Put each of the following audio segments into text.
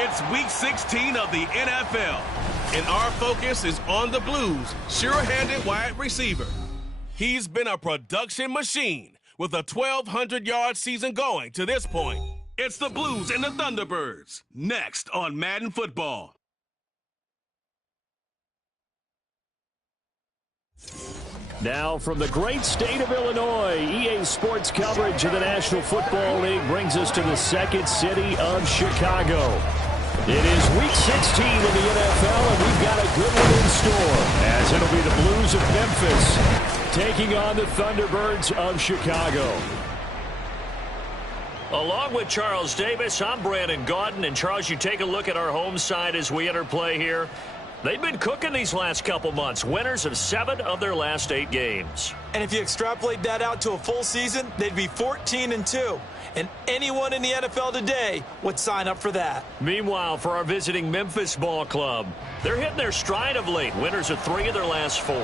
It's Week 16 of the NFL, and our focus is on the Blues' sure-handed wide receiver. He's been a production machine with a 1,200-yard season going to this point. It's the Blues and the Thunderbirds, next on Madden Football. Now from the great state of Illinois, EA Sports coverage of the National Football League brings us to the second city of Chicago. It is Week 16 in the NFL, and we've got a good one in store, as it'll be the Blues of Memphis taking on the Thunderbirds of Chicago. Along with Charles Davis, I'm Brandon Gaudin. And Charles, you take a look at our home side as we enter play here. They've been cooking these last couple months, winners of 7 of their last 8 games. And if you extrapolate that out to a full season, they'd be 14-2. And anyone in the NFL today would sign up for that. Meanwhile, for our visiting Memphis ball club, they're hitting their stride of late, winners of 3 of their last 4.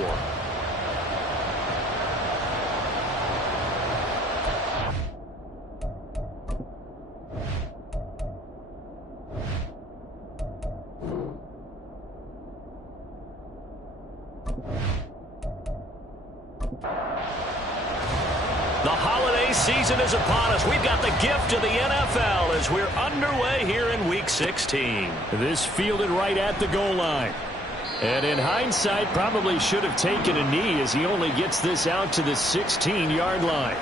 The holiday season is upon us. We've got the gift of the NFL as we're underway here in Week 16. This fielded right at the goal line. And in hindsight, probably should have taken a knee as he only gets this out to the 16-yard line.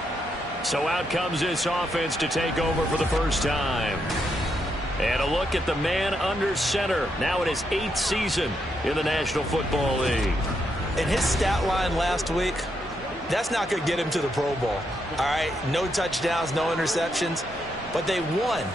So out comes this offense to take over for the first time. And a look at the man under center. Now in his 8th season in the National Football League. And his stat line last week, that's not going to get him to the Pro Bowl. All right, no touchdowns, no interceptions, but they won.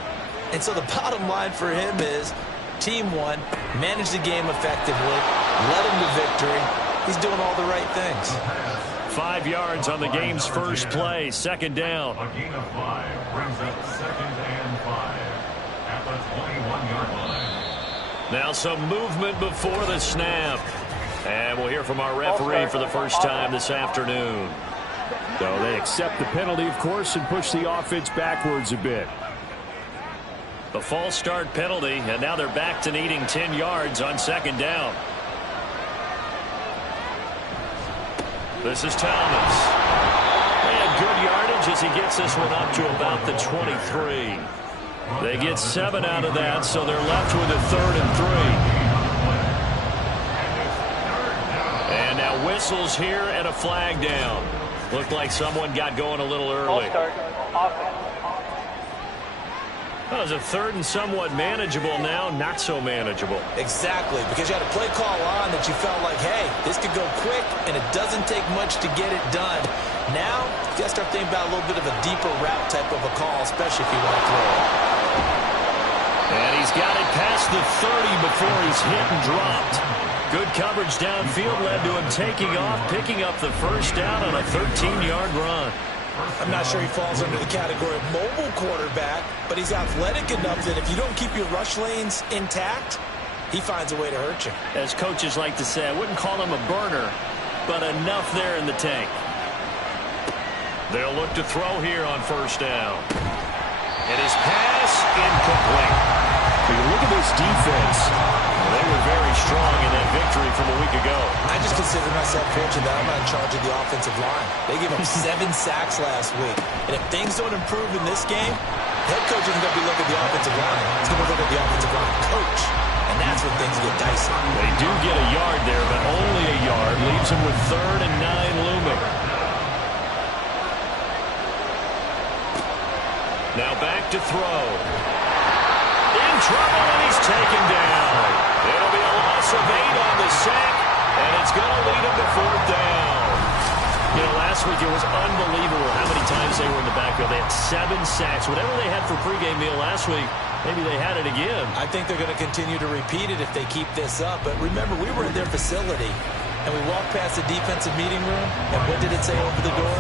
And so the bottom line for him is team won, managed the game effectively, led him to victory. He's doing all the right things. 5 yards on the game's first play, second down. A gain of 5 brings up 2nd and 5 at the 21-yard line. Now some movement before the snap. And we'll hear from our referee for the first time this afternoon. So they accept the penalty, of course, and push the offense backwards a bit. The false start penalty, and now they're back to needing 10 yards on second down. This is Thomas. And good yardage as he gets this one up to about the 23. They get 7 out of that, so they're left with a 3rd and 3. And now whistles here and a flag down. Looked like someone got going a little early. That was a 3rd and somewhat manageable, now not so manageable. Exactly, because you had a play call on that you felt like, hey, this could go quick, and it doesn't take much to get it done. Now, you got to start thinking about a little bit of a deeper route type of a call, especially if you want to throw it. And he's got it past the 30 before he's hit and dropped. Good coverage downfield led to him taking off, picking up the first down on a 13-yard run. I'm not sure he falls under the category of mobile quarterback, but he's athletic enough that if you don't keep your rush lanes intact, he finds a way to hurt you. As coaches like to say, I wouldn't call him a burner, but enough there in the tank. They'll look to throw here on first down. And his pass incomplete. If you look at this defense, they were very strong in that victory from a week ago. I just consider myself fortunate that I'm not in charge of the offensive line. They gave up 7 sacks last week. And if things don't improve in this game, head coach isn't going to be looking at the offensive line. He's going to look at the offensive line coach. And that's when things get dicey. They do get a yard there, but only a yard. Leaves them with 3rd and 9 looming. Now back to throw. In trouble, and he's taken down. It'll be a loss of 8 on the sack, and it's going to lead him to 4th down. You know, last week it was unbelievable how many times they were in the backfield. They had 7 sacks. Whatever they had for pregame meal last week, maybe they had it again. I think they're going to continue to repeat it if they keep this up. But remember, we were in their facility, and we walked past the defensive meeting room, and what did it say over the door?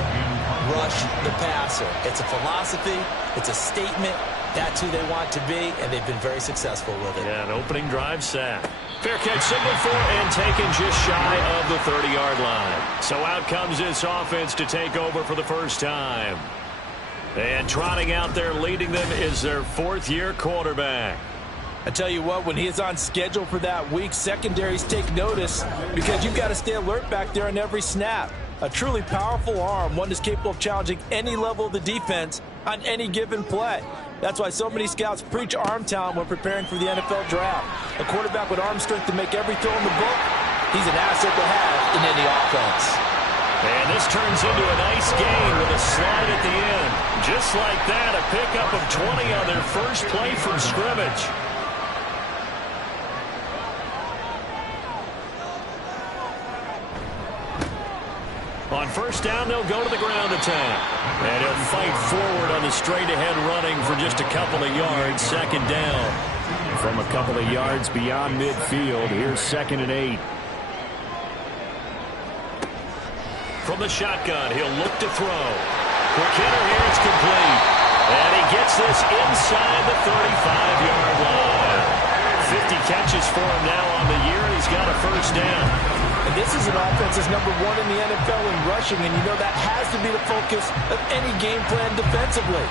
Rush the passer. It's a philosophy. It's a statement. That's who they want to be, and they've been very successful with it. Yeah, an opening drive sack. Fair catch signaled for and taken just shy of the 30-yard line. So out comes this offense to take over for the first time. And trotting out there leading them is their 4th-year quarterback. I tell you what, when he is on schedule for that week, secondaries take notice because you've got to stay alert back there on every snap. A truly powerful arm, one that's capable of challenging any level of the defense on any given play. That's why so many scouts preach arm talent when preparing for the NFL draft. A quarterback with arm strength to make every throw in the book, he's an asset to have in any offense. And this turns into a nice gain with a slide at the end. Just like that, a pickup of 20 on their first play from scrimmage. On first down, they'll go to the ground attack. And he'll fight forward on the straight-ahead running for just a couple of yards. Second down. From a couple of yards beyond midfield, here's 2nd and 8. From the shotgun, he'll look to throw. Quick hitter here, it's complete. And he gets this inside the 35-yard line. 50 catches for him now on the year, and he's got a first down. And this is an offense that's #1 in the NFL in rushing, and you know that has to be the focus of any game plan defensively.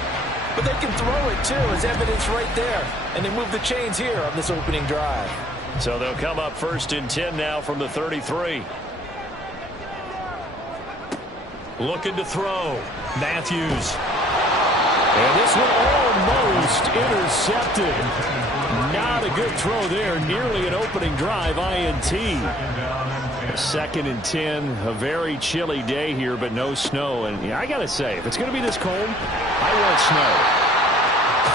But they can throw it, too, as evidence right there. And they move the chains here on this opening drive. So they'll come up 1st and 10 now from the 33. Looking to throw. Matthews. And this one almost intercepted. Not a good throw there. Nearly an opening drive INT. 2nd and 10. A very chilly day here, but no snow. And yeah, I got to say, if it's going to be this cold, I want snow.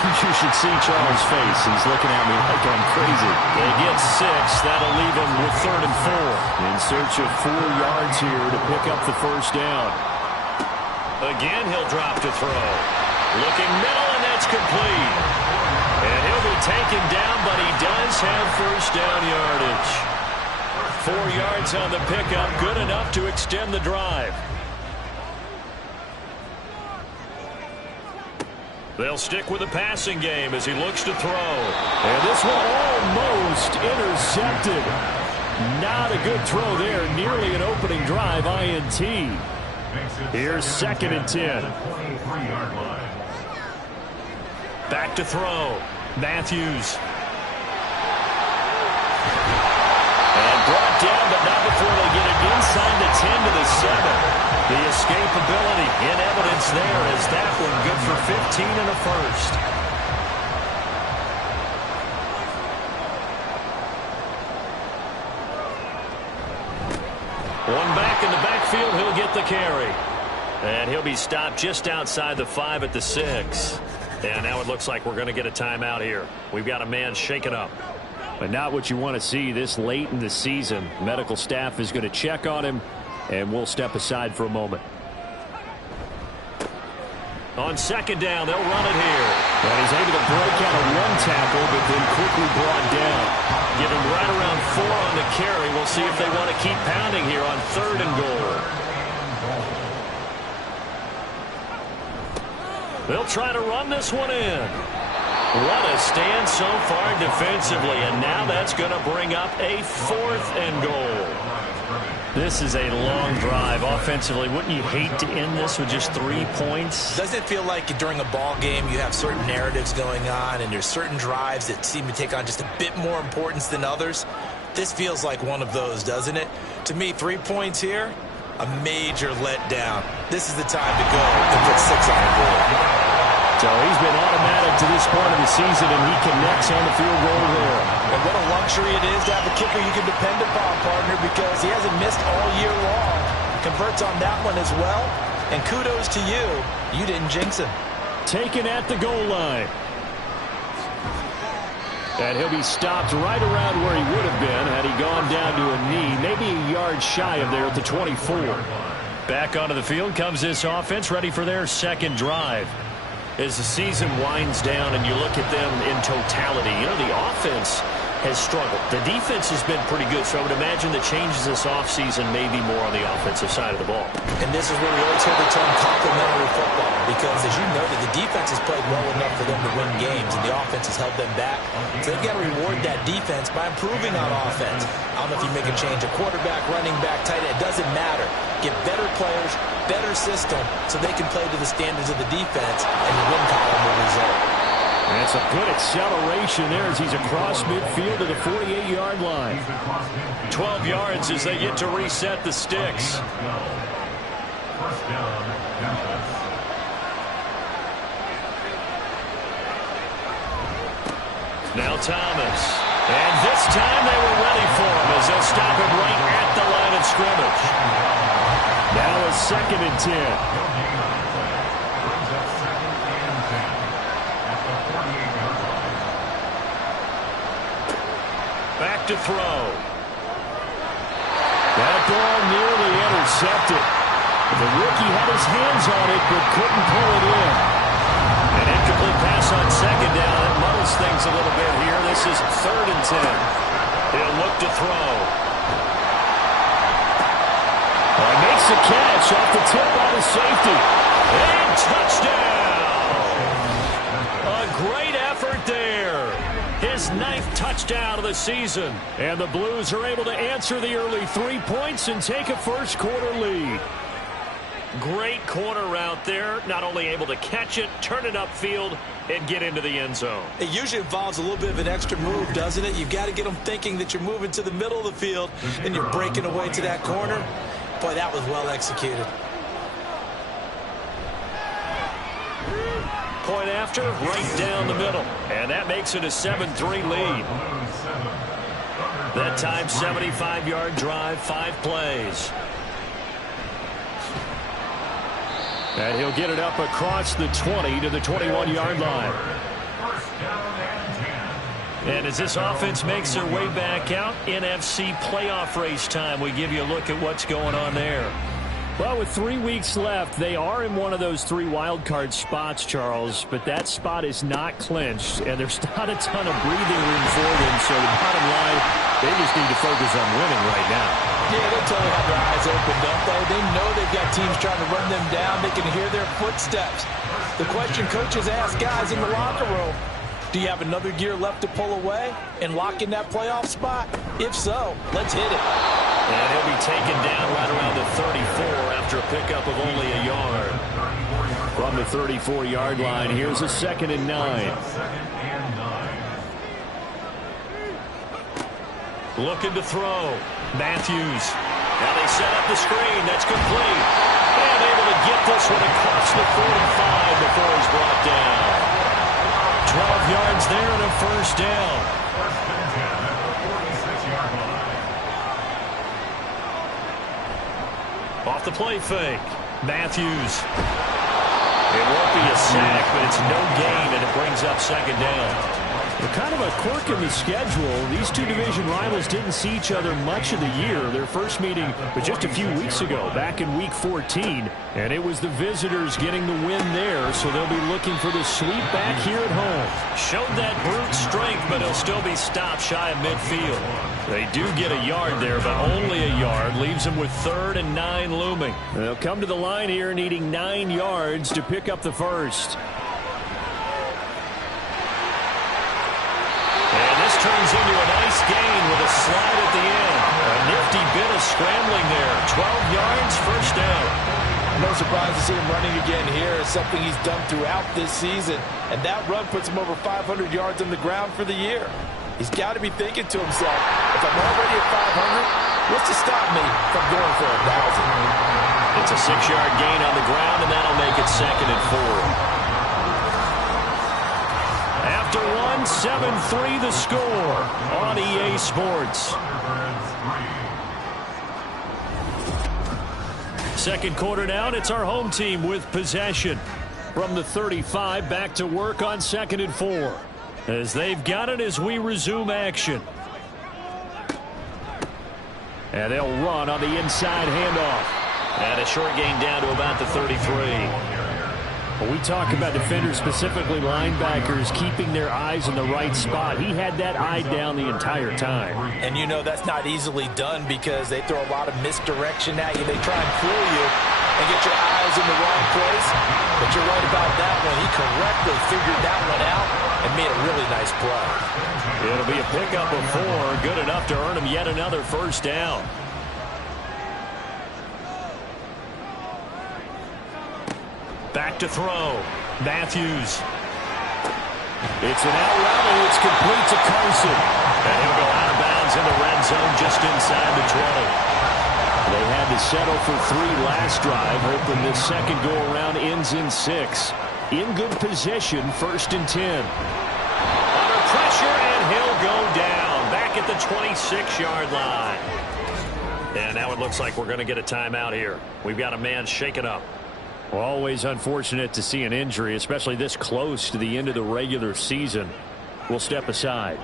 You should see Charles' face. He's looking at me like I'm crazy. They get 6. That'll leave him with 3rd and 4. In search of 4 yards here to pick up the first down. Again, he'll drop to throw. Looking middle, and that's complete. And he'll be taken down, but he does have first down yardage. 4 yards on the pickup, good enough to extend the drive. They'll stick with the passing game as he looks to throw. And this one almost intercepted. Not a good throw there. Nearly an opening drive INT. Here's 2nd and 10. Back to throw. Matthews. And brought down, but not before they get it inside the 10 to the 7. The escapability in evidence there as that one good for 15 and a first. One back in the backfield, he'll get the carry. And he'll be stopped just outside the 5 at the 6. And now it looks like we're going to get a timeout here. We've got a man shaken up. But not what you want to see this late in the season. Medical staff is going to check on him, and we'll step aside for a moment. On 2nd down, they'll run it here. And he's able to break out of 1 tackle, but then quickly brought down. Give him right around 4 on the carry. We'll see if they want to keep pounding here on 3rd and goal. They'll try to run this one in. What a stand so far defensively, and now that's going to bring up a 4th and goal. This is a long drive offensively. Wouldn't you hate to end this with just 3 points? Doesn't it feel like during a ball game you have certain narratives going on and there's certain drives that seem to take on just a bit more importance than others? This feels like one of those, doesn't it? To me, 3 points here, a major letdown. This is the time to go and put 6 on the board. So he's been automatic to this point of the season, and he connects on the field goal there. And what a luxury it is to have a kicker you can depend upon, partner, because he hasn't missed all year long. Converts on that one as well. And kudos to you. You didn't jinx him. Taken at the goal line. And he'll be stopped right around where he would have been had he gone down to a knee, maybe a yard shy of there at the 24. Back onto the field comes this offense, ready for their 2nd drive. As the season winds down and you look at them in totality, you know, the offense has struggled. The defense has been pretty good, so I would imagine the changes this offseason may be more on the offensive side of the ball. And this is where we always hear the term complementary football, because as you know, the defense has played well enough for them to win games, and the offense has held them back. So they've got to reward that defense by improving on offense. I don't know if you make a change, a quarterback, running back, tight end, it doesn't matter. Get better players, better system, so they can play to the standards of the defense, and the win column will result. And some good acceleration there as he's across midfield to the 48-yard line. 12 yards as they get to reset the sticks. First down, Memphis. Now Thomas. And this time they were ready for him as they'll stop him right at the line of scrimmage. Now a 2nd and 10. Brings up 2nd and 10 at the 48-yard line. Back to throw. That ball nearly intercepted. The rookie had his hands on it but couldn't pull it in. An incomplete pass on 2nd down. It muddles things a little bit here. This is 3rd and 10. He'll look to throw. Well, he makes the catch off the tip by the safety. And touchdown! A great effort there. His 9th touchdown of the season. And the Blues are able to answer the early 3 points and take a first-quarter lead. Great corner route there. Not only able to catch it, turn it upfield, and get into the end zone. It usually involves a little bit of an extra move, doesn't it? You've got to get them thinking that you're moving to the middle of the field and you're breaking away to that corner. Boy, that was well executed. Point after, right down the middle. And that makes it a 7-3 lead. That time, 75-yard drive, 5 plays. And he'll get it up across the 20 to the 21-yard line. And as this offense makes their way back out, NFC playoff race time, we give you a look at what's going on there. Well, with 3 weeks left, they are in one of those 3 wild card spots, Charles, but that spot is not clinched, and there's not a ton of breathing room for them, so the bottom line, they just need to focus on winning right now. Yeah, they totally have their eyes open, don't they? They know they've got teams trying to run them down. They can hear their footsteps. The question coaches ask guys in the locker room, do you have another gear left to pull away and lock in that playoff spot? If so, let's hit it. And he'll be taken down right around the 34 after a pickup of only a yard. From the 34-yard line, here's a 2nd and 9. Looking to throw. Matthews. Now they set up the screen. That's complete. And able to get this one across the 45 before he's brought down. 12 yards there and a first down. First and 10 at the 46-yard line. Off the play fake. Matthews. It won't be a sack, but it's no gain, and it brings up 2nd down. Well, kind of a quirk in the schedule. These two division rivals didn't see each other much of the year. Their first meeting was just a few weeks ago, back in Week 14. And it was the visitors getting the win there, so they'll be looking for the sweep back here at home. Showed that brute strength, but he'll still be stopped shy of midfield. They do get a yard there, but only a yard. Leaves them with 3rd and 9 looming. They'll come to the line here needing 9 yards to pick up the first. Turns into a nice gain with a slide at the end. A nifty bit of scrambling there. 12 yards, first down. No surprise to see him running again here. It's something he's done throughout this season. And that run puts him over 500 yards on the ground for the year. He's got to be thinking to himself, if I'm already at 500, what's to stop me from going for 1,000? It's a 6-yard gain on the ground, and that'll make it 2nd and 4. After 7-3 the score on EA Sports. Second quarter down, it's our home team with possession. From the 35, back to work on 2nd and 4. As they've got it as we resume action. And they'll run on the inside handoff. And a short gain down to about the 33. We talk about defenders, specifically linebackers, keeping their eyes in the right spot. He had that eye down the entire time. And you know that's not easily done because they throw a lot of misdirection at you. They try and fool you and get your eyes in the wrong place. But you're right about that one. He correctly figured that one out and made a really nice play. It'll be a pickup of 4. Good enough to earn him yet another first down. Back to throw. Matthews. It's an out route, and it's complete to Carson. And he'll go out of bounds in the red zone just inside the 20. They had to settle for 3 last drive, hoping this second go-around ends in 6. In good position, 1st and 10. Under pressure, and he'll go down back at the 26-yard line. And now it looks like we're going to get a timeout here. We've got a man shaken up. Well, always unfortunate to see an injury, especially this close to the end of the regular season. We'll step aside.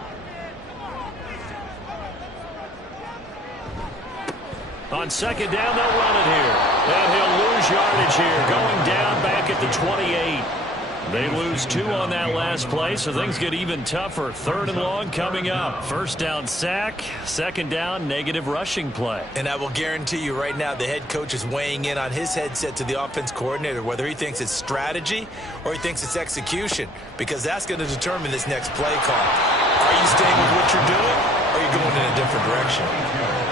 On second down, they'll run it here. And he'll lose yardage here, going down back at the 28. They lose 2 on that last play, so things get even tougher. 3rd and long coming up. 1st down sack, 2nd down negative rushing play. And I will guarantee you right now the head coach is weighing in on his headset to the offense coordinator, whether he thinks it's strategy or he thinks it's execution, because that's going to determine this next play call. Are you staying with what you're doing, or are you going in a different direction?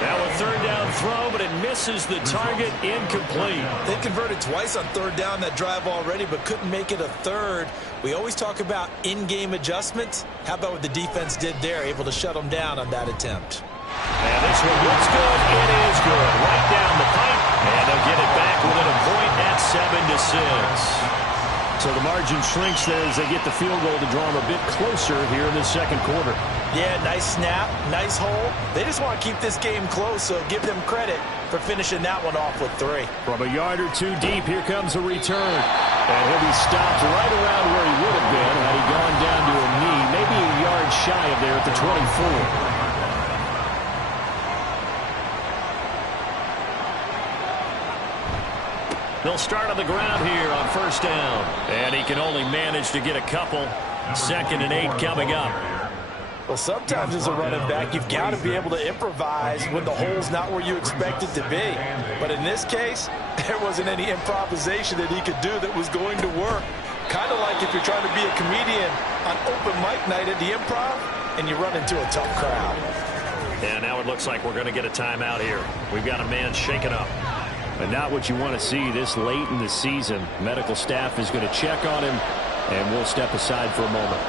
Now a 3rd down throw, but it misses the target, incomplete. They converted twice on 3rd down that drive already, but couldn't make it a 3rd. We always talk about in-game adjustments. How about what the defense did there, able to shut them down on that attempt? And this one looks good. It is good. Right down the pipe, and they'll get it back within a point at 7-6. So the margin shrinks there as they get the field goal to draw them a bit closer here in the second quarter. Yeah, nice snap, nice hole. They just want to keep this game close, so give them credit for finishing that one off with 3. From a yard or 2 deep, here comes a return. And he'll be stopped right around where he would have been had he gone down to a knee, maybe a yard shy of there at the 24. They'll start on the ground here on 1st down. And he can only manage to get a couple. 2nd and 8 coming up. Well, sometimes as a running back, you've got to be able to improvise when the hole's not where you expect it to be. But in this case, there wasn't any improvisation that he could do that was going to work. Kind of like if you're trying to be a comedian on open mic night at the Improv and you run into a tough crowd. And now it looks like we're going to get a timeout here. We've got a man shaken up. And not what you want to see this late in the season. Medical staff is going to check on him, and we'll step aside for a moment.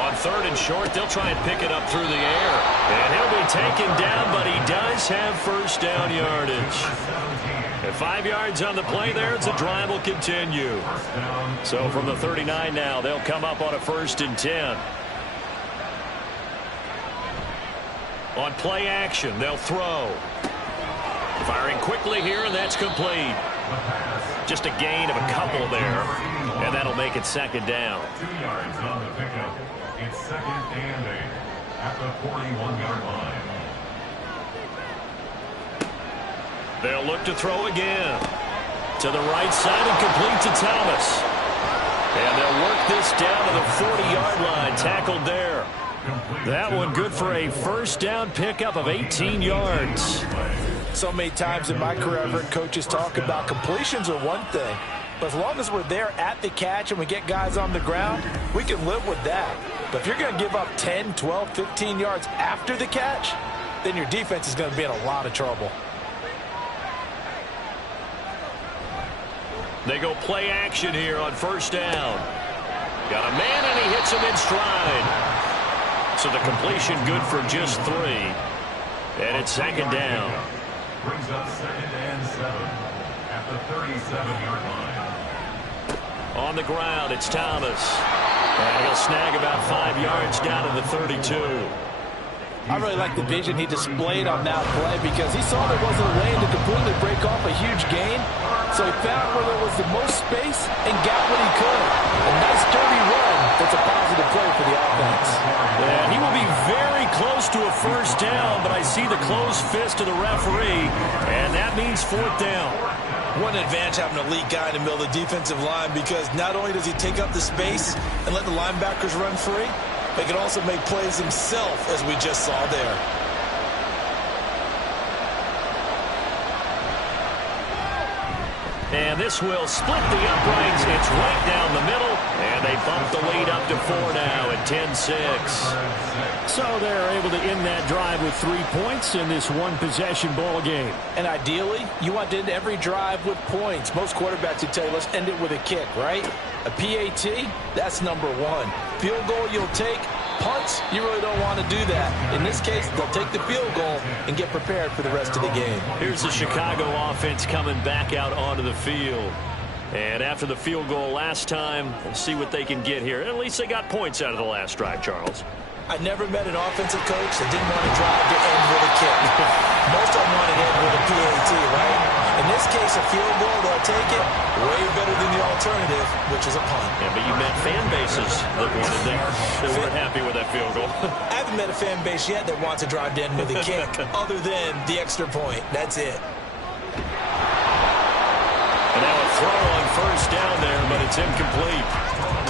On 3rd and short, they'll try and pick it up through the air. And he'll be taken down, but he does have 1st down yardage. At 5 yards on the play there, the drive will continue. So from the 39 now, they'll come up on a 1st and 10. On play action, they'll throw. Firing quickly here, and that's complete. Just a gain of a couple there, and that'll make it 2nd down. 2 yards on the pickup. It's 2nd and 8 at the 41-yard line. They'll look to throw again. To the right side and complete to Thomas. And they'll work this down to the 40-yard line, tackled there. That one good for a 1st down pickup of 18 yards. So many times in my career, I've heard coaches talk about completions are one thing, but as long as we're there at the catch and we get guys on the ground, we can live with that. But if you're going to give up 10, 12, 15 yards after the catch, then your defense is going to be in a lot of trouble. They go play action here on 1st down. Got a man, and he hits him in stride. So the completion good for just 3. And it's 2nd down. Brings up 2nd and 7 at the 37-yard line. On the ground, it's Thomas. And he'll snag about 5 yards down to the 32. I really like the vision he displayed on that play because he saw there wasn't a lane to completely break off a huge gain. So he found where there was the most space and got what he could. A nice dirty run that's a positive play for the offense. And he will be very close to a 1st down, but I see the closed fist of the referee, and that means 4th down. One advantage having an elite guy in the middle of the defensive line because not only does he take up the space and let the linebackers run free, but he can also make plays himself, as we just saw there. And this will split the uprights. It's right down the middle. And they bump the lead up to 4 now at 10-6. So they're able to end that drive with 3 points in this one-possession ball game. And ideally, you want to end every drive with points. Most quarterbacks would tell you, let's end it with a kick, right? A PAT, that's number 1. Field goal you'll take. Punts, you really don't want to do that. In this case, they'll take the field goal and get prepared for the rest of the game. Here's the Chicago offense coming back out onto the field. And after the field goal last time, we'll see what they can get here. At least they got points out of the last drive, Charles. I never met an offensive coach that didn't want to drive to end with a kick. Most of them want to end with a PAT, right? In this case, a field goal, they'll take it way better than the alternative, which is a punt. Yeah, but you met fan bases that wanted there. They weren't happy with that field goal. I haven't met a fan base yet that wants to drive to end with a kick other than the extra point. That's it. And now a throw on first down there, but it's incomplete.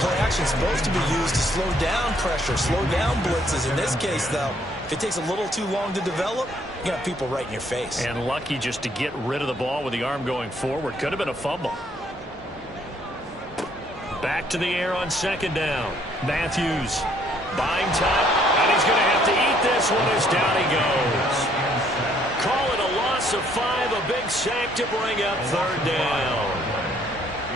Play action is supposed to be used to slow down pressure, slow down blitzes. In this case, though, if it takes a little too long to develop, you got people right in your face. And lucky just to get rid of the ball with the arm going forward. Could have been a fumble. Back to the air on second down. Matthews buying time, and he's going to have to eat this one as down he goes. Call it a loss of 5, a big sack to bring up third down.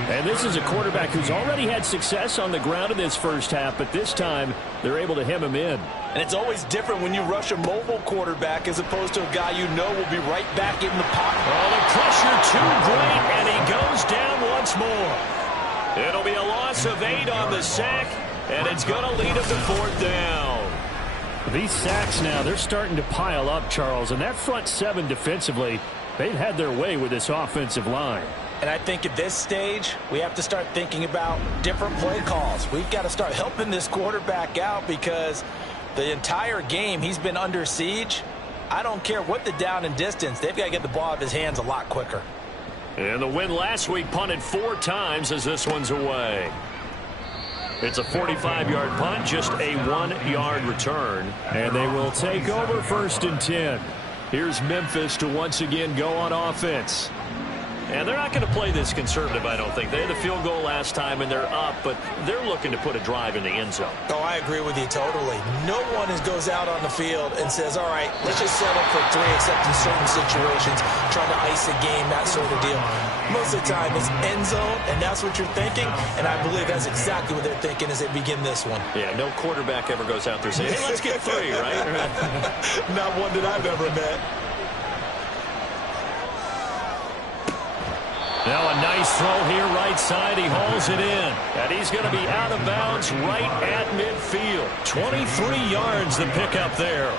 And this is a quarterback who's already had success on the ground in this first half, but this time they're able to hem him in. And it's always different when you rush a mobile quarterback as opposed to a guy you know will be right back in the pocket. Oh, the pressure too great, and he goes down once more. It'll be a loss of 8 on the sack, and it's going to lead him to fourth down. These sacks now, they're starting to pile up, Charles, and that front 7 defensively, they've had their way with this offensive line. And I think at this stage, we have to start thinking about different play calls. We've got to start helping this quarterback out because the entire game he's been under siege. I don't care what the down and distance. They've got to get the ball out of his hands a lot quicker. And the win last week punted 4 times as this one's away. It's a 45-yard punt, just a 1-yard return. And they will take over first and 10. Here's Memphis to once again go on offense. And they're not going to play this conservative, I don't think. They had the field goal last time, and they're up, but they're looking to put a drive in the end zone. Oh, I agree with you totally. No one goes out on the field and says, all right, let's just settle for 3, except in certain situations, trying to ice a game, that sort of deal. Most of the time, it's end zone, and that's what you're thinking, and I believe that's exactly what they're thinking as they begin this one. Yeah, no quarterback ever goes out there saying, hey, let's get 3, right? Not one that I've ever met. Now a nice throw here right side. He hauls it in. And he's going to be out of bounds right at midfield. 23 yards the pickup there.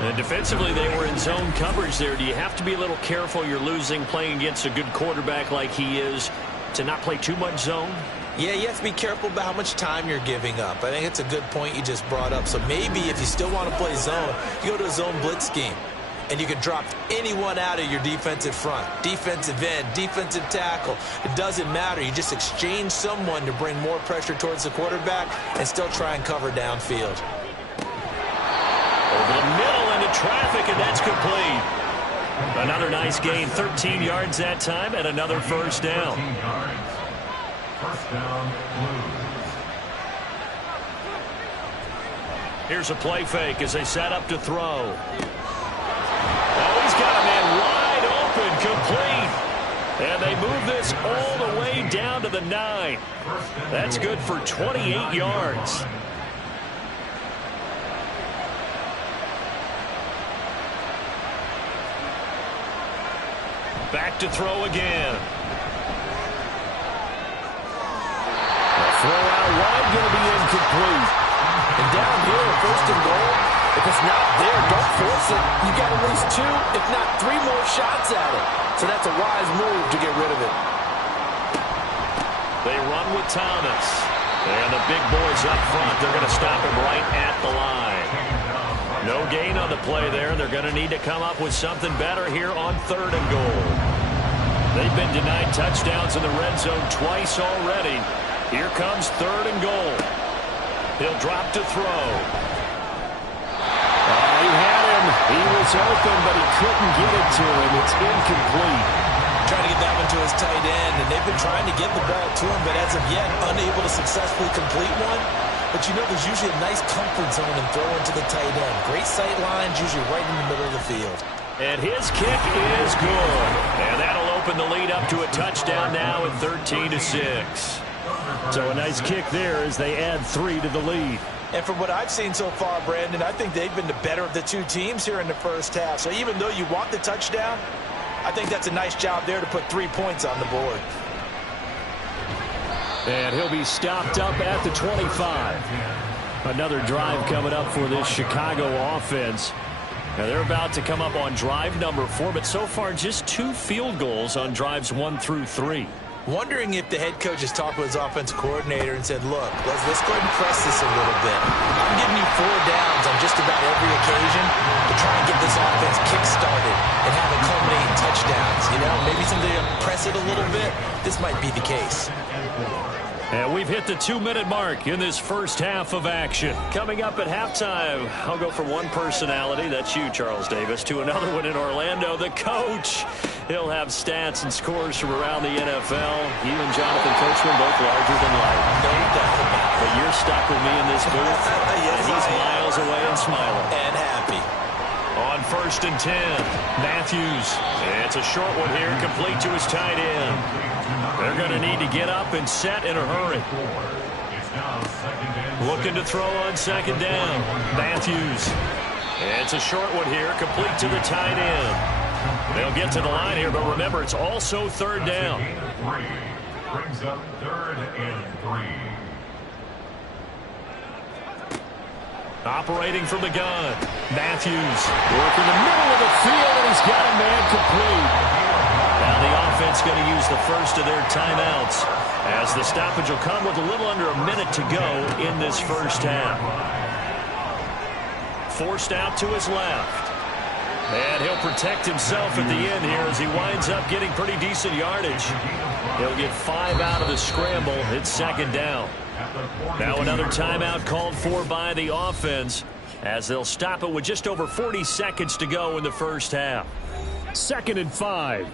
And defensively, they were in zone coverage there. Do you have to be a little careful? You're losing playing against a good quarterback like he is to not play too much zone? Yeah, you have to be careful about how much time you're giving up. I think it's a good point you just brought up. So maybe if you still want to play zone, you go to a zone blitz scheme. And you can drop anyone out of your defensive front, defensive end, defensive tackle. It doesn't matter. You just exchange someone to bring more pressure towards the quarterback and still try and cover downfield. Over the middle into traffic, and that's complete. Another nice gain, 13 yards that time, and another first down. First down, Blues. Here's a play fake as they set up to throw. Oh, he's got a man wide open, complete. And they move this all the way down to the 9. That's good for 28 yards. Back to throw again. The throw out wide, going to be incomplete. And down here, first and goal, if it's not there, don't force it. You got at least 2, if not 3 more shots at it. So that's a wise move to get rid of it. They run with Thomas. And the big boys up front, they're going to stop him right at the line. No gain on the play there. They're going to need to come up with something better here on 3rd and goal. They've been denied touchdowns in the red zone twice already. Here comes 3rd and goal. He'll drop to throw. He had him. He was open, but he couldn't get it to him. It's incomplete. trying to get that one to his tight end, and they've been trying to get the ball to him, but as of yet, unable to successfully complete one. But you know, there's usually a nice comfort zone in throwing to the tight end. Great sight lines, usually right in the middle of the field. And his kick is good. And that'll open the lead up to a touchdown now at 13-6. So a nice kick there as they add 3 to the lead. And from what I've seen so far, Brandon, I think they've been the better of the two teams here in the first half. So even though you want the touchdown, I think that's a nice job there to put 3 points on the board. And he'll be stopped up at the 25. Another drive coming up for this Chicago offense. Now they're about to come up on drive number 4, but so far just 2 field goals on drives 1 through 3. Wondering if the head coach has talked with his offensive coordinator and said, look, let's go ahead and press this a little bit. I'm giving you 4 downs on just about every occasion to try and get this offense kick-started and have it culminate in touchdowns. You know, maybe somebody to press it a little bit. This might be the case. And we've hit the 2-minute mark in this first half of action. Coming up at halftime, I'll go from one personality, that's you, Charles Davis, to another one in Orlando, the coach. He'll have stats and scores from around the NFL. You and Jonathan Coachman, both larger than life. No doubt about it. But you're stuck with me in this booth. Yes, and he's miles away and smiling. And happy. On 1st and 10, Matthews. It's a short one here, complete to his tight end. They're going to need to get up and set in a hurry. Looking to throw on 2nd down. Matthews. It's a short one here, complete to the tight end. They'll get to the line here, but remember, it's also 3rd down. Brings up 3rd and 3. Operating from the gun. Matthews working the middle of the field, and he's got a man complete. Now the offense going to use the first of their timeouts as the stoppage will come with a little under a minute to go in this first half. Forced out to his left. And he'll protect himself at the end here as he winds up getting pretty decent yardage. He'll get 5 out of the scramble. It's 2nd down. Now another timeout called for by the offense as they'll stop it with just over 40 seconds to go in the first half. 2nd and 5.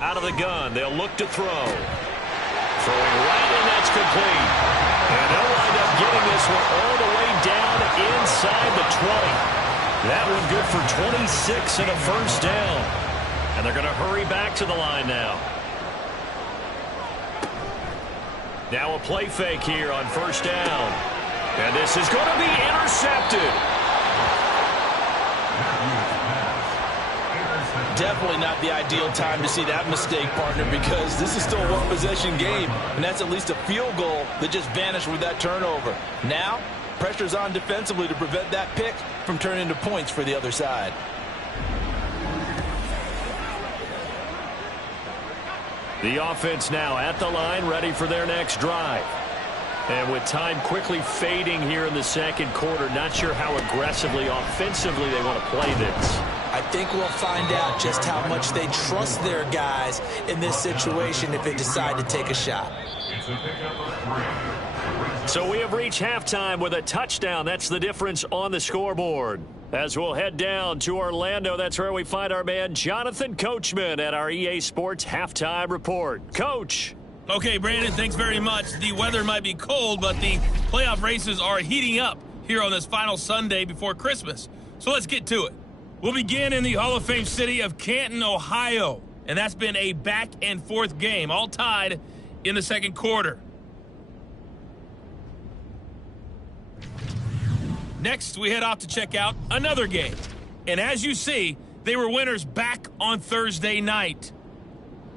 Out of the gun, they'll look to throw. Throwing right, and that's complete. And they'll wind up getting this one all the way down inside the 20. That one good for 26 and a first down. And they're going to hurry back to the line now. Now a play fake here on 1st down. And this is going to be intercepted. Definitely not the ideal time to see that mistake, partner, because this is still a one-possession game, and that's at least a field goal that just vanished with that turnover. Now, pressure's on defensively to prevent that pick from turning into points for the other side. The offense now at the line, ready for their next drive. And with time quickly fading here in the 2nd quarter, not sure how aggressively, offensively they want to play this. I think we'll find out just how much they trust their guys in this situation if they decide to take a shot. So we have reached halftime with a touchdown. That's the difference on the scoreboard. As we'll head down to Orlando, that's where we find our man Jonathan Coachman at our EA Sports Halftime Report. Coach. Okay, Brandon, thanks very much. The weather might be cold, but the playoff races are heating up here on this final Sunday before Christmas. So let's get to it. We'll begin in the Hall of Fame city of Canton, Ohio. And that's been a back-and-forth game, all tied in the 2nd quarter. Next, we head off to check out another game. And as you see, they were winners back on Thursday night.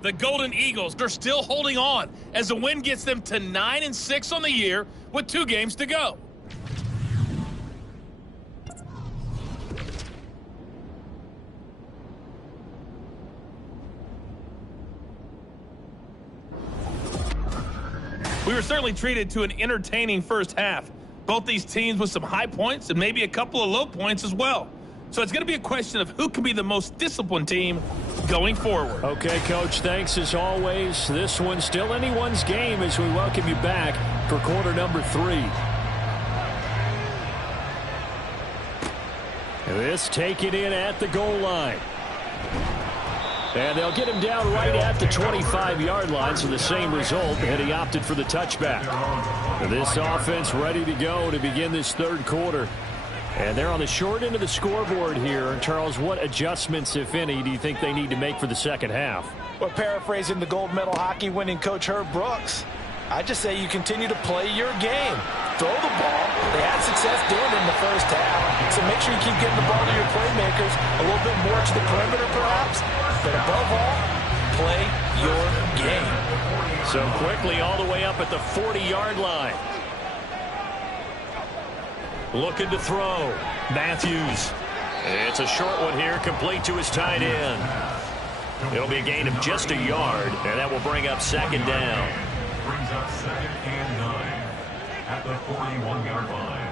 The Golden Eagles, they're still holding on as the win gets them to 9-6 on the year with 2 games to go. We were certainly treated to an entertaining first half. Both these teams with some high points and maybe a couple of low points as well. So it's going to be a question of who can be the most disciplined team going forward. Okay, Coach, thanks as always. This one's still anyone's game as we welcome you back for quarter number 3. This taken in at the goal line. And they'll get him down right at the 25-yard line, so the same result, and he opted for the touchback. This offense ready to go to begin this third quarter. And they're on the short end of the scoreboard here. And Charles, what adjustments, if any, do you think they need to make for the second half? Well, paraphrasing the gold medal hockey winning coach Herb Brooks, I just say you continue to play your game. Throw the ball. They had success doing it in the first half. So make sure you keep getting the ball to your playmakers, a little bit more to the perimeter perhaps. But above all, play your game. So quickly all the way up at the 40-yard line. Looking to throw. Matthews. It's a short one here, complete to his tight end. It'll be a gain of just a yard, and that will bring up second down. Brings up 2nd and 9 at the 41-yard line.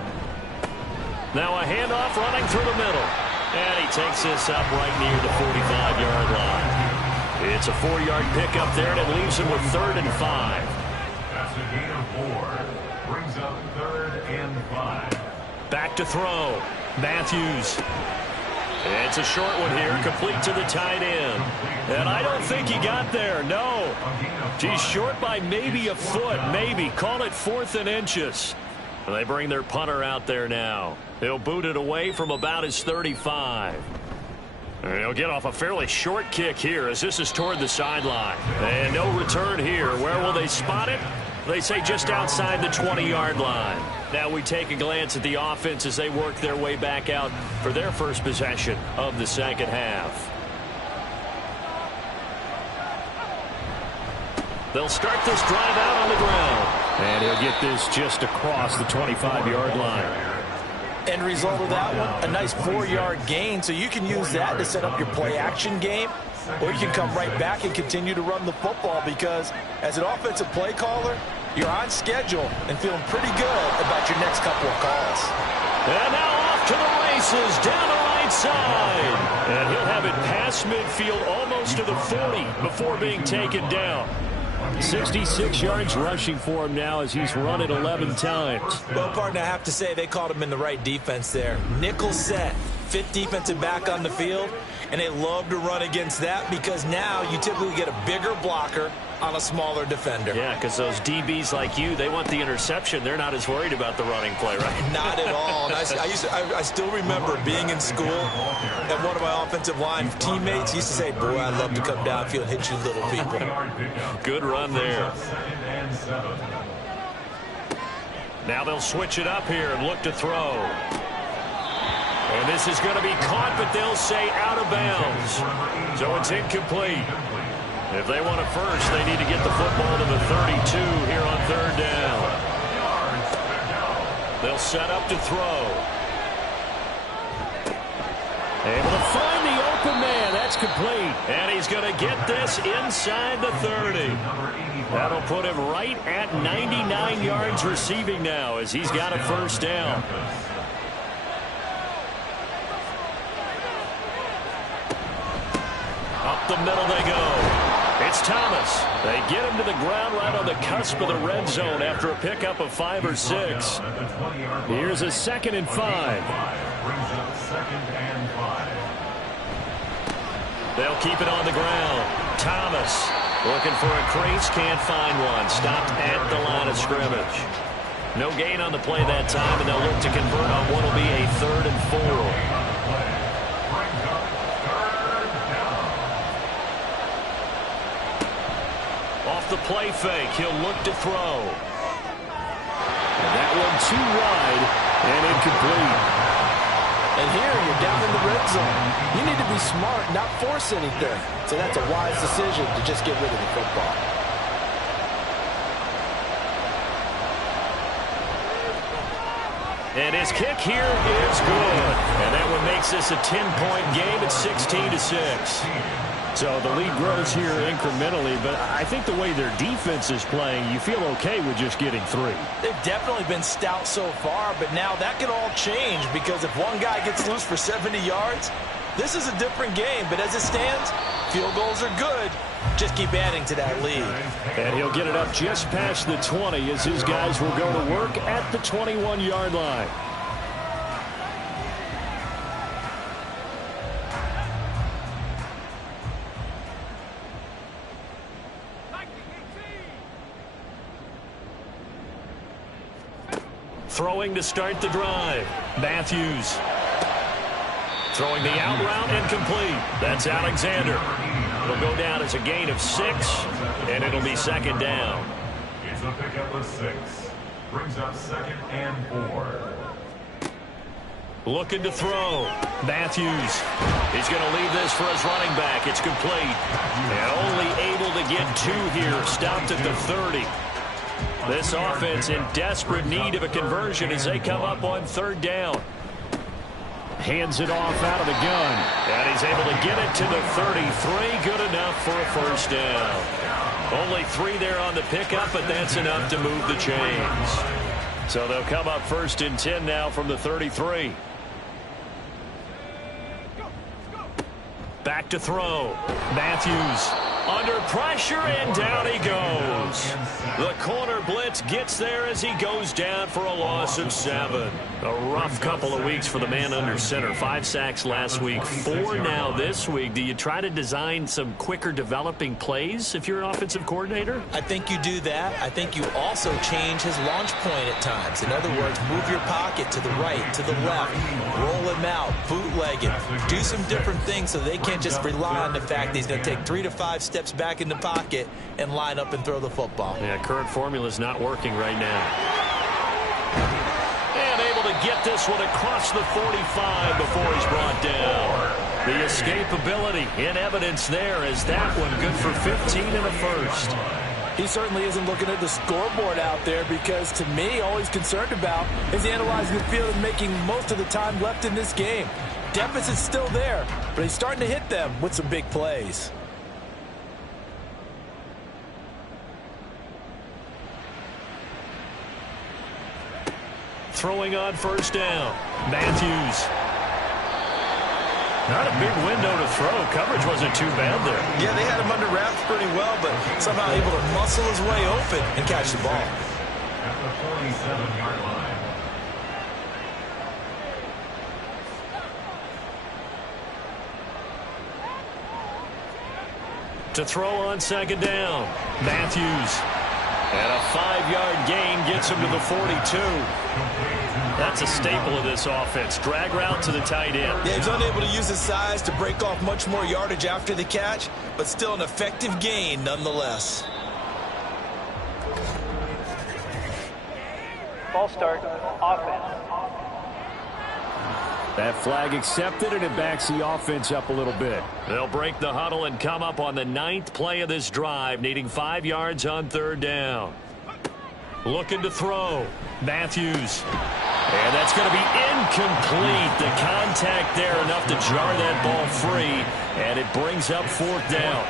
Now a handoff running through the middle. And he takes this up right near the 45-yard line. It's a 4-yard pickup there, and it leaves him with 3rd and 5. That's a gain of 4. Brings up 3rd and 5. Back to throw. Matthews. It's a short one here, complete to the tight end. And I don't think he got there, no. He's short by maybe a foot, maybe. Call it 4th and inches. And they bring their punter out there now. He'll boot it away from about his 35. And he'll get off a fairly short kick here as this is toward the sideline. And no return here. Where will they spot it? They say just outside the 20-yard line. Now we take a glance at the offense as they work their way back out for their first possession of the second half. They'll start this drive out on the ground. And he'll get this just across the 25-yard line. End result of that one, a nice 4-yard gain, so you can use that to set up your play-action game, or you can come right back and continue to run the football because as an offensive play caller, you're on schedule and feeling pretty good about your next couple of calls. And now off to the races, down the right side. And he'll have it past midfield almost to the 40 before being taken down. 66 yards rushing for him now as he's run it 11 times. Well, partner, I have to say they caught him in the right defense there. Nickel set, 5th defensive back on the field, and they love to run against that because now you typically get a bigger blocker on a smaller defender. Yeah, because those DBs like you, they want the interception. They're not as worried about the running play, right? Not at all. And I still remember being in school, and one of my offensive line teammates used to say, boy, I'd love to come downfield and hit you little people. Good run there. Now they'll switch it up here and look to throw. And this is going to be caught, but they'll say out of bounds. So it's incomplete. If they want a first, they need to get the football to the 32 here on 3rd down. They'll set up to throw. Able to find the open man. That's complete. And he's going to get this inside the 30. That'll put him right at 99 yards receiving now as he's got a first down. Up the middle they go. It's Thomas. They get him to the ground right on the cusp of the red zone after a pickup of 5 or 6. Here's a 2nd and 5. Brings up 2nd and 5. They'll keep it on the ground. Thomas looking for a crease, can't find one. Stopped at the line of scrimmage. No gain on the play that time, and they'll look to convert on what will be a 3rd and 4. Off the play fake, he'll look to throw. And that one too wide and incomplete. And here you're down in the red zone. You need to be smart, not force anything. So that's a wise decision to just get rid of the football. And his kick here is good. And that one makes this a 10-point game at 16-6. So the lead grows here incrementally, but I think the way their defense is playing, you feel okay with just getting 3. They've definitely been stout so far, but now that can all change because if one guy gets loose for 70 yards, this is a different game. But as it stands, field goals are good. Just keep adding to that lead. And he'll get it up just past the 20 as his guys will go to work at the 21-yard line. Throwing to start the drive. Matthews. Throwing the out route and complete. That's Alexander. It'll go down as a gain of 6, and it'll be second down. It's a pickup of 6. Brings up second and 4. Looking to throw. Matthews. He's going to leave this for his running back. It's complete. And only able to get 2 here. Stopped at the 30. This offense in desperate need of a conversion as they come up on third down. Hands it off out of the gun. And he's able to get it to the 33. Good enough for a first down. Only 3 there on the pickup, but that's enough to move the chains. So they'll come up first and 10 now from the 33. Back to throw. Matthews under pressure, and down he goes. The corner blitz gets there as he goes down for a loss of 7. A rough couple of weeks for the man under center. 5 sacks last week, 4 now this week. Do you try to design some quicker developing plays if you're an offensive coordinator? I think you do that. I think you also change his launch point at times. In other words, move your pocket to the right, to the left, roll him out, bootleg him, do some different things so they can't just rely on the fact that he's going to take 3 to 5 steps back in the pocket and line up and throw the football. Yeah, current formula is not working right now. And able to get this one across the 45 before he's brought down. The escapability in evidence there as that one good for 15 and a first. He certainly isn't looking at the scoreboard out there because, to me, all he's concerned about is analyzing the field and making most of the time left in this game. Deficit's still there, but he's starting to hit them with some big plays. Throwing on first down. Matthews. Not a big window to throw. Coverage wasn't too bad there. Yeah, they had him under wraps pretty well, but somehow able to muscle his way open and catch the ball. At the 47-yard line. To throw on second down. Matthews. And a 5-yard gain gets him to the 42. That's a staple of this offense. Drag route to the tight end. Yeah, he's unable to use his size to break off much more yardage after the catch, but still an effective gain nonetheless. Ball start, offense. That flag accepted, and it backs the offense up a little bit. They'll break the huddle and come up on the 9th play of this drive, needing 5 yards on third down. Looking to throw. Matthews. And that's going to be incomplete. The contact there enough to jar that ball free, and it brings up 4th down.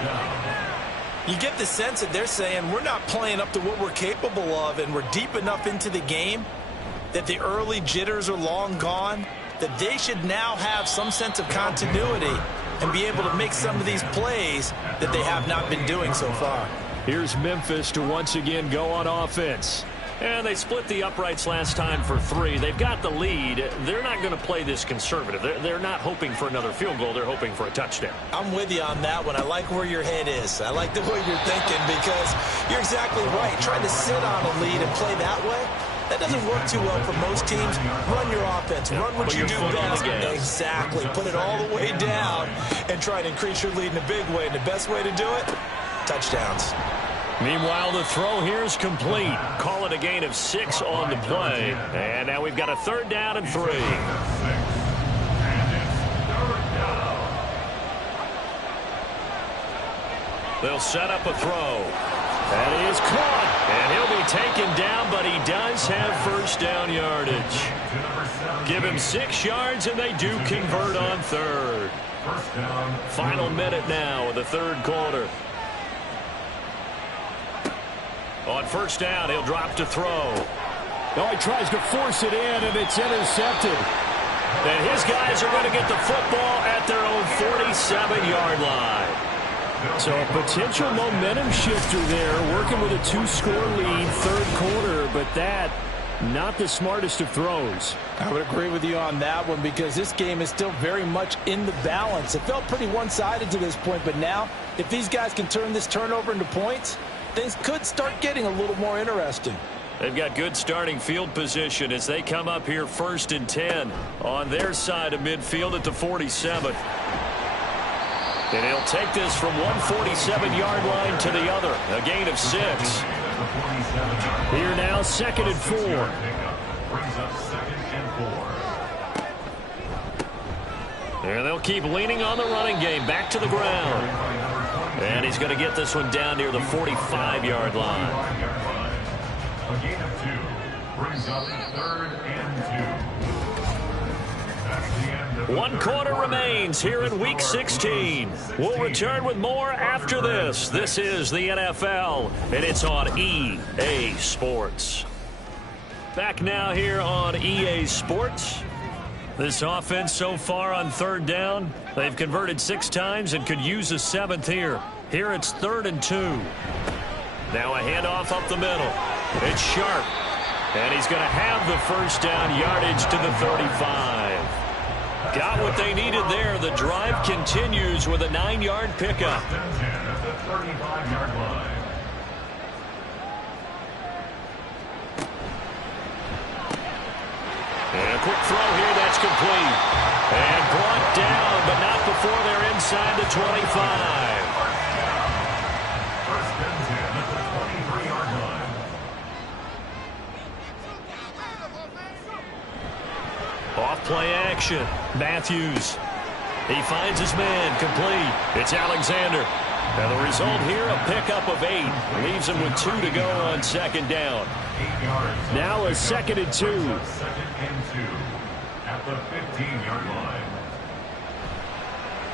You get the sense that they're saying we're not playing up to what we're capable of, and we're deep enough into the game that the early jitters are long gone, that they should now have some sense of continuity and be able to make some of these plays that they have not been doing so far. Here's Memphis to once again go on offense. And they split the uprights last time for 3. They've got the lead. They're not going to play this conservative. They're not hoping for another field goal. They're hoping for a touchdown. I'm with you on that one. I like where your head is. I like the way you're thinking because you're exactly right. Trying to sit on a lead and play that way, that doesn't work too well for most teams. Run your offense. Run what you do best. Exactly. Put it all the way down and try and increase your lead in a big way. And the best way to do it, touchdowns. Meanwhile, the throw here is complete. Call it a gain of 6 on the play. And now we've got a 3rd down and 3. They'll set up a throw. That is caught. And he'll be taken down, but he does have first down yardage. Give him 6 yards, and they do convert on 3rd. Final minute now of the 3rd quarter. On first down, he'll drop to throw. No, he tries to force it in, and it's intercepted. And his guys are going to get the football at their own 47-yard line. So a potential momentum shifter there, working with a 2-score lead, 3rd quarter, but that, not the smartest of throws. I would agree with you on that one because this game is still very much in the balance. It felt pretty one-sided to this point, but now, if these guys can turn this turnover into points, things could start getting a little more interesting. They've got good starting field position as they come up here 1st and 10 on their side of midfield at the 47. And he'll take this from one 47-yard line to the other, a gain of 6. Here now, 2nd and 4. Brings up 2nd and 4. And they'll keep leaning on the running game, back to the ground. And he's going to get this one down near the 45-yard line. A gain of 2 brings up 3rd and 2. That's the end of the 1 quarter remains here in Week 16. We'll return with more after this. This is the NFL, and it's on EA Sports. Back now here on EA Sports. This offense so far on 3rd down, they've converted 6 times and could use a 7th here. Here it's 3rd and 2. Now a handoff up the middle. It's Sharp. And he's going to have the 1st down, yardage to the 35. Got what they needed there. The drive continues with a 9-yard pickup. 1st and 10 at the 35-yard line. And a quick throw here, that's complete. And brought down, but not before they're inside the 25. 1st and 10 at the 23-yard line. Off play action. Matthews. He finds his man, complete. It's Alexander. And the result here, a pickup of 8. Leaves him with 2 to go on 2nd down. 8 yards. Now a 2nd and 2. 2nd and 2 at the 15-yard line.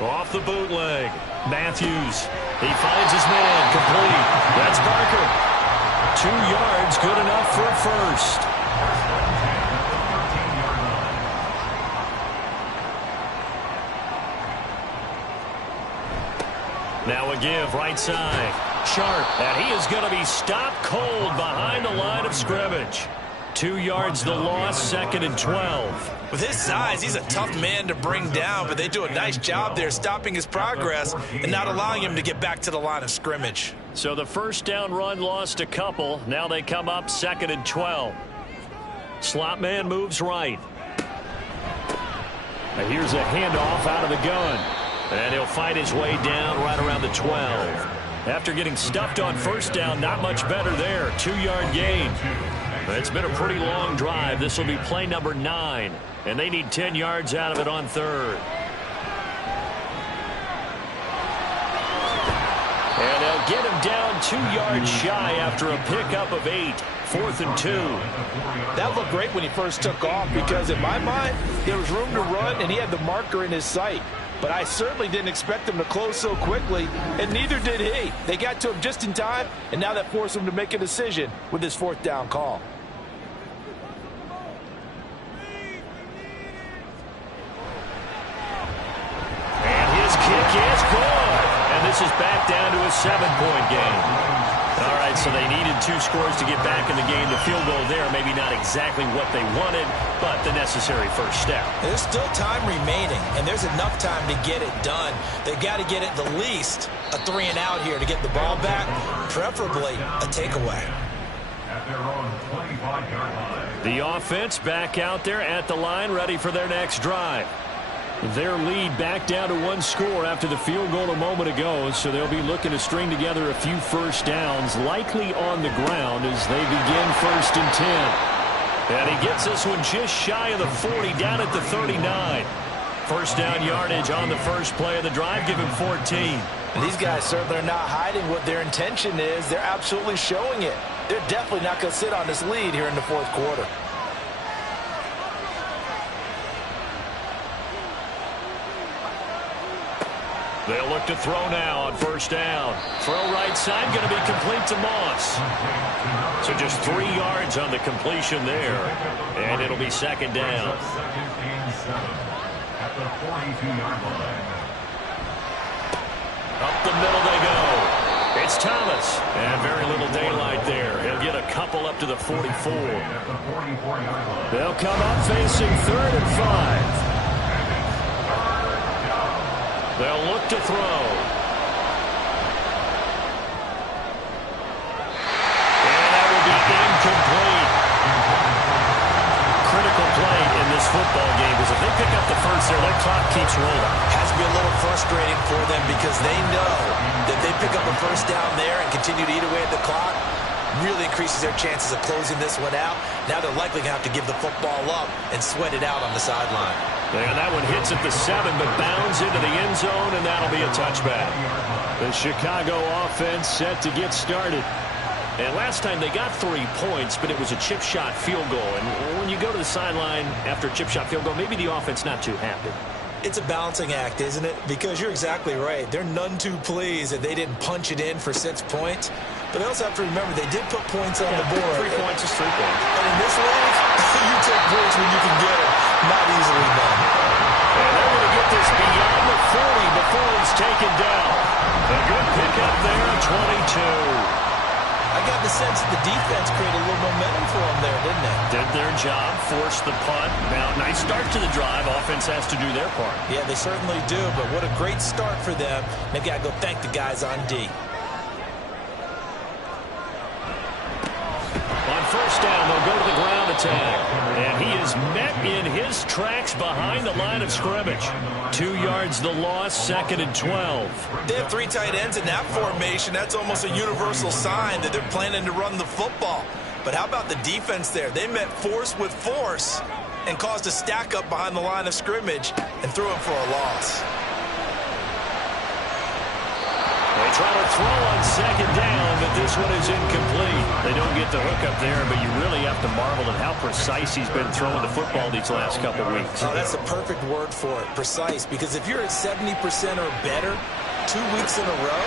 Off the bootleg. Matthews. He finds his man, complete. That's Barker. 2 yards, good enough for a 1st. 1st and 10 at the 13-yard line. Now a give, right side. Sharp, and he is going to be stopped cold behind the line of scrimmage. 2 yards the loss, 2nd and 12. With his size, he's a tough man to bring down, but they do a nice job there stopping his progress and not allowing him to get back to the line of scrimmage. So the 1st down run lost a couple. Now they come up 2nd and 12. Slot man moves right. And here's a handoff out of the gun. And he'll fight his way down right around the 12. After getting stuffed on 1st down, not much better there. 2-yard gain. It's been a pretty long drive. This will be play number 9. And they need 10 yards out of it on 3rd. And they'll get him down 2 yards shy after a pickup of 8. 4th and 2. That looked great when he first took off because in my mind, there was room to run and he had the marker in his sight. But I certainly didn't expect him to close so quickly, and neither did he. They got to him just in time, and now that forced him to make a decision with his 4th down call. And his kick is good. And this is back down to a 7-point game. All right, so they needed 2 scores to get back in the game. The field goal there, maybe not exactly what they wanted, but the necessary 1st step. There's still time remaining, and there's enough time to get it done. They've got to get at the least a 3 and out here to get the ball back, preferably a takeaway. At their own 25-yard line. The offense back out there at the line, ready for their next drive. Their lead back down to 1 score after the field goal a moment ago, so they'll be looking to string together a few 1st downs, likely on the ground as they begin 1st and 10. And he gets this one just shy of the 40, down at the 39. 1st down yardage on the first play of the drive, give him 14. And these guys certainly are not hiding what their intention is. They're absolutely showing it. They're definitely not going to sit on this lead here in the 4th quarter. They'll look to throw now on 1st down. Throw right side, going to be complete to Moss. So just 3 yards on the completion there. And it'll be 2nd down. 2nd and 7 at the 42-yard line. Up the middle they go. It's Thomas. And very little daylight there. He'll get a couple up to the 44. At the 44-yard line. They'll come up facing 3rd and 5. They'll look to throw. And that will be incomplete. clock keeps rolling. Has to be a little frustrating for them because they know that they pick up a first down there and continue to eat away at the clock, really increases their chances of closing this one out. Now they're likely going to have to give the football up and sweat it out on the sideline. And that one hits at the 7, but bounds into the end zone, and that'll be a touchback. The Chicago offense set to get started. And last time they got 3 points, but it was a chip shot field goal. And when you go to the sideline after a chip shot field goal, maybe the offense not too happy. It's a balancing act, isn't it? Because you're exactly right. They're none too pleased that they didn't punch it in for 6 points. But they also have to remember they did put points on the board. 3 points is 3 points. And in this league, you take points when you can get them. Not easily done. And they're going to get this beyond the 40 before he's taken down. A good pickup there at 22. I got the sense that the defense created a little momentum for them there, didn't they? Did their job, forced the punt. Now, nice start to the drive. Offense has to do their part. Yeah, they certainly do, but what a great start for them. They've got to go thank the guys on D. On first down, they'll go to the ground attack. And he is met in his tracks behind the line of scrimmage. 2 yards the loss, 2nd and 12. They have 3 tight ends in that formation. That's almost a universal sign that they're planning to run the football. But how about the defense there? They met force with force and caused a stack up behind the line of scrimmage and threw it for a loss. They try to throw on 2nd down, but this one is incomplete. They don't get the hook up there, but you really have to marvel at how precise he's been throwing the football these last couple of weeks. Oh, that's the perfect word for it, precise, because if you're at 70% or better 2 weeks in a row,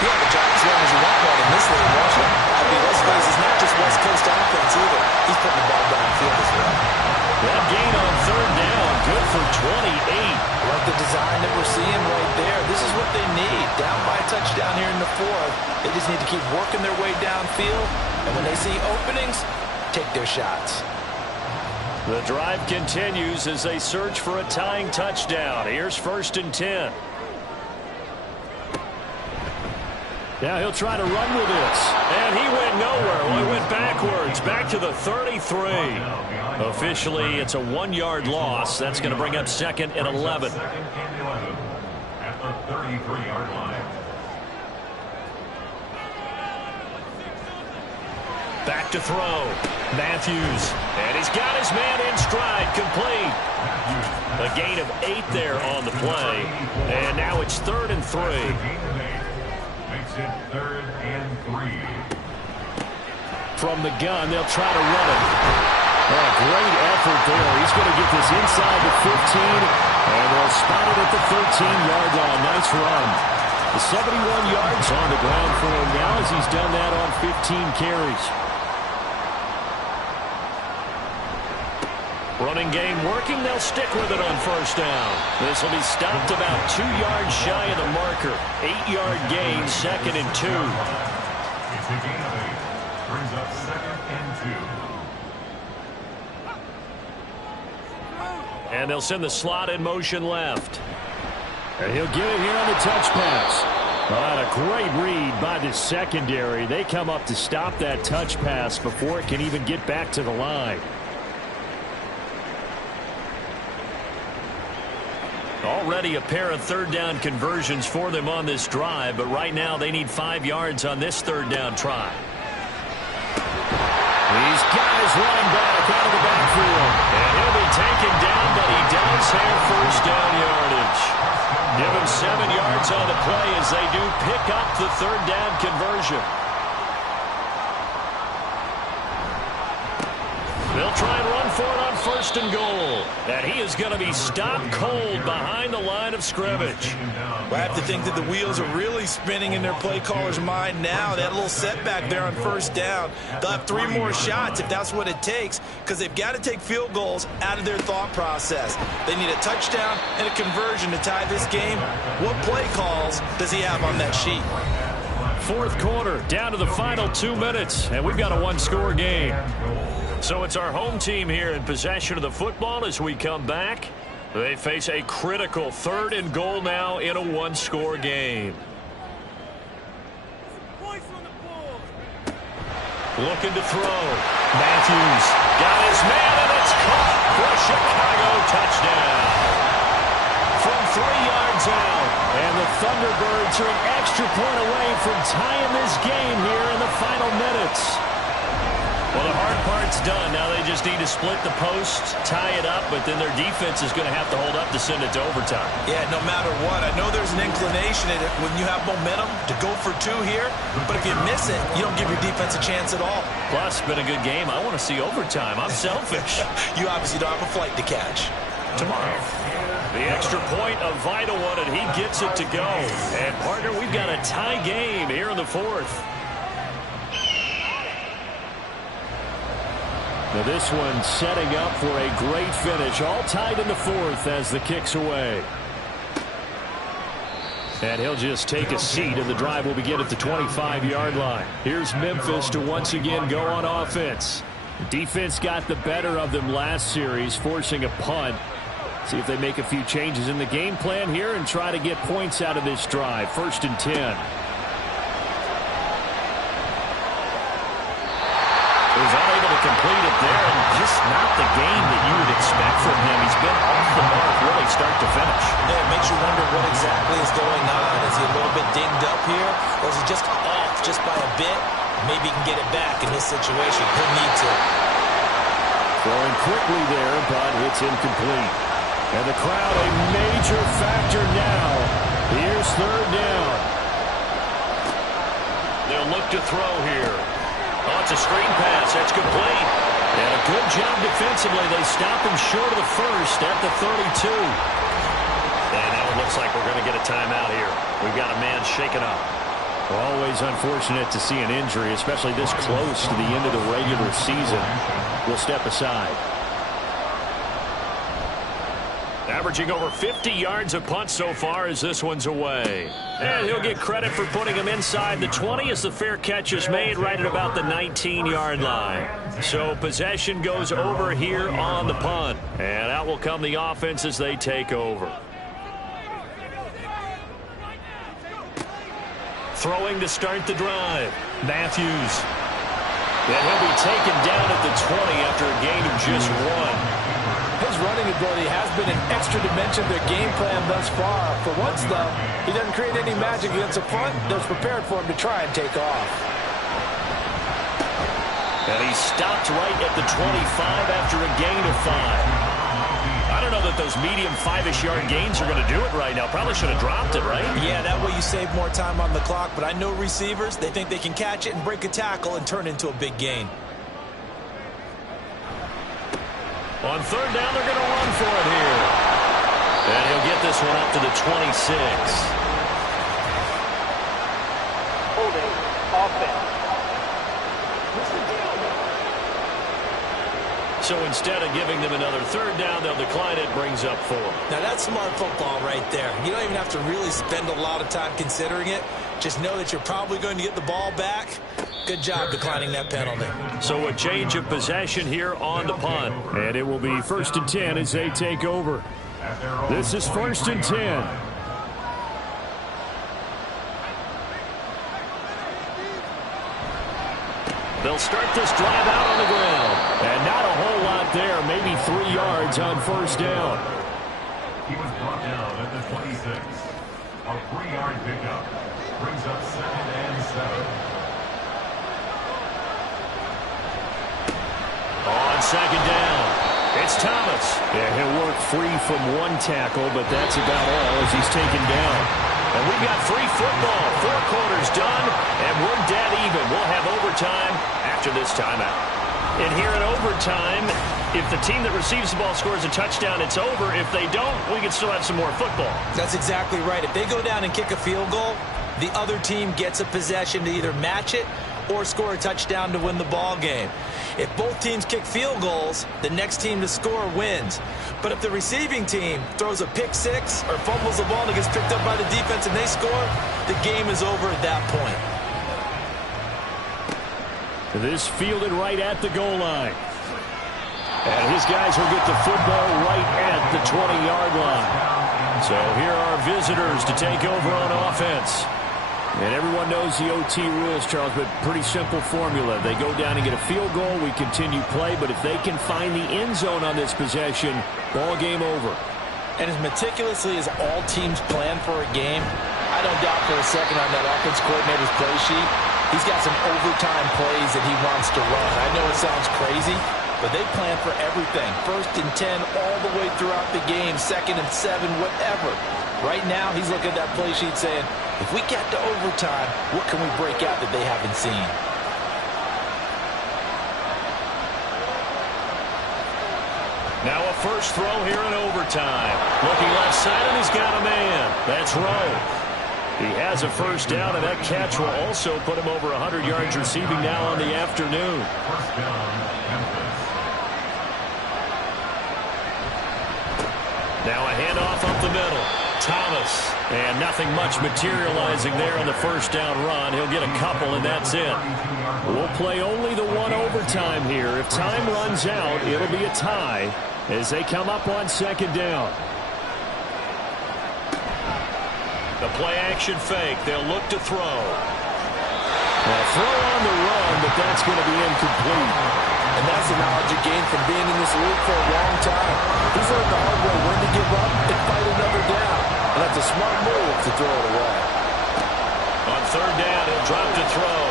you have a job as long as you want one in this league, Russia. I mean, let's face it, it's not just West Coast offense either. He's putting the ball downfield as well. That gain on 3rd down, good for 28. Like the design that we're seeing right there. This is what they need. Down by a touchdown here in the 4th. They just need to keep working their way downfield. And when they see openings, take their shots. The drive continues as they search for a tying touchdown. Here's 1st and 10. Now he'll try to run with this. And he went nowhere. Well, he went backwards. Back to the 33. Officially, it's a 1-yard loss. That's going to bring up 2nd and 11. At the 33-yard line. Back to throw. Matthews. And he's got his man in stride. Complete. A gain of 8 there on the play. And now it's 3rd and 3. Makes it 3rd and 3. From the gun, they'll try to run it. Oh, great effort there. He's going to get this inside the 15, and they'll spot it at the 13-yard line. Nice run. The 71 yards on the ground for him now as he's done that on 15 carries. Running game working. They'll stick with it on 1st down. This will be stopped about 2 yards shy of the marker. 8-yard gain, 2nd and 2. It's a gain of 8. Brings up 2nd and 2. And they'll send the slot in motion left. And he'll get it here on the touch pass. Well, a great read by the secondary. They come up to stop that touch pass before it can even get back to the line. Already a pair of 3rd down conversions for them on this drive, but right now they need 5 yards on this 3rd down try. He's got his running back out of the backfield. And he'll be taken down, but he does have 1st down yardage. Give him 7 yards on the play as they do pick up the 3rd down conversion. They'll try and run for it on 1st and goal. And he is going to be stopped cold behind the line of scrimmage. Well, I have to think that the wheels are really spinning in their play caller's mind now. They had a little setback there on 1st down. They'll have 3 more shots if that's what it takes, because they've got to take field goals out of their thought process. They need a touchdown and a conversion to tie this game. What play calls does he have on that sheet? 4th quarter, down to the final 2 minutes, and we've got a 1-score game. So it's our home team here in possession of the football as we come back. They face a critical 3rd and goal now in a 1-score game. Looking to throw. Matthews got his man, and it's caught for a Chicago touchdown. yards out. And the Thunderbirds are an extra point away from tying this game here in the final minutes. Well, the hard part's done. Now they just need to split the post, tie it up, but then their defense is going to have to hold up to send it to overtime. Yeah, no matter what. I know there's an inclination in it when you have momentum to go for two here, but if you miss it, you don't give your defense a chance at all. Plus, it's been a good game. I want to see overtime. I'm selfish. You obviously don't have a flight to catch. Tomorrow. The extra point, a vital one, and he gets it to go. And, partner, we've got a tie game here in the fourth. Now this one setting up for a great finish. All tied in the fourth as the kick's away. And he'll just take a seat, and the drive will begin at the 25-yard line. Here's Memphis to once again go on offense. Defense got the better of them last series, forcing a punt. See if they make a few changes in the game plan here and try to get points out of this drive. 1st and 10. Was unable to complete it there, and just not the game that you would expect from him. He's been off the mark really start to finish. Yeah, it makes you wonder what exactly is going on. Is he a little bit dinged up here, or is he just off just by a bit? Maybe he can get it back in this situation. He'll need to. Throwing quickly there, but it's incomplete. And the crowd a major factor now. Here's 3rd down. They'll look to throw here. Oh, it's a screen pass. That's complete. And a good job defensively. They stop him short of the first at the 32. And now it looks like we're going to get a timeout here. We've got a man shaken up. Always unfortunate to see an injury, especially this close to the end of the regular season. We'll step aside. Averaging over 50 yards a punt so far as this one's away. And he'll get credit for putting him inside the 20 as the fair catch is made right at about the 19-yard line. So possession goes over here on the punt. And out will come the offense as they take over. Throwing to start the drive. Matthews. And he'll be taken down at the 20 after a gain of just 1. His running ability has been an extra dimension to their game plan thus far. For once, though, he doesn't create any magic against the front that's prepared for him to try and take off. And he stopped right at the 25 after a gain of 5. I don't know that those medium 5-ish yard gains are going to do it right now. Probably should have dropped it, right? Yeah, that way you save more time on the clock. But I know receivers, they think they can catch it and break a tackle and turn it into a big gain. On 3rd down, they're going to run for it here. And he'll get this one up to the 26. Holding offense. So instead of giving them another 3rd down, they'll decline it, brings up 4. Now that's smart football right there. You don't even have to really spend a lot of time considering it. Just know that you're probably going to get the ball back. Good job declining that penalty. So a change of possession here on the punt. And it will be 1st and 10 as they take over. This is 1st and 10. They'll start this drive out on the ground. And not a whole lot there. Maybe 3 yards on 1st down. He was brought down at the 26. A 3-yard pickup brings up 2nd and 7. On 2nd down, it's Thomas. Yeah, he'll work free from 1 tackle, but that's about all as he's taken down. And we've got free football. 4 quarters done, and we're dead even. We'll have overtime after this timeout. And here in overtime, if the team that receives the ball scores a touchdown, it's over. If they don't, we can still have some more football. That's exactly right. If they go down and kick a field goal, the other team gets a possession to either match it or score a touchdown to win the ball game. If both teams kick field goals, the next team to score wins. But if the receiving team throws a pick 6 or fumbles the ball and it gets picked up by the defense and they score, the game is over at that point. This fielded right at the goal line. And his guys will get the football right at the 20-yard line. So here are visitors to take over on offense. And everyone knows the OT rules, Charles, but pretty simple formula. They go down and get a field goal, we continue play, but if they can find the end zone on this possession, ball game over. And as meticulously as all teams plan for a game, I don't doubt for a second on that offense coordinator's play sheet, he's got some overtime plays that he wants to run. I know it sounds crazy, but they plan for everything. 1st and 10 all the way throughout the game, 2nd and 7, whatever. Right now, he's looking at that play sheet saying, if we get to overtime, what can we break out that they haven't seen? Now a first throw here in overtime. Looking left side, and he's got a man. That's Rowe. He has a first down, and that catch will also put him over 100 yards receiving now on the afternoon. First down, Memphis. Now a handoff up the middle. Thomas. And nothing much materializing there on the first down run. He'll get a couple, and that's it. We'll play only the one overtime here. If time runs out, it'll be a tie as they come up on 2nd down. The play-action fake. They'll look to throw. A throw on the run, but that's going to be incomplete. And that's the knowledge you gain from being in this league for a long time. He's learned the hard way when to give up and fight another down. And that's a smart move to throw it away. On 3rd down, he'll drop to throw.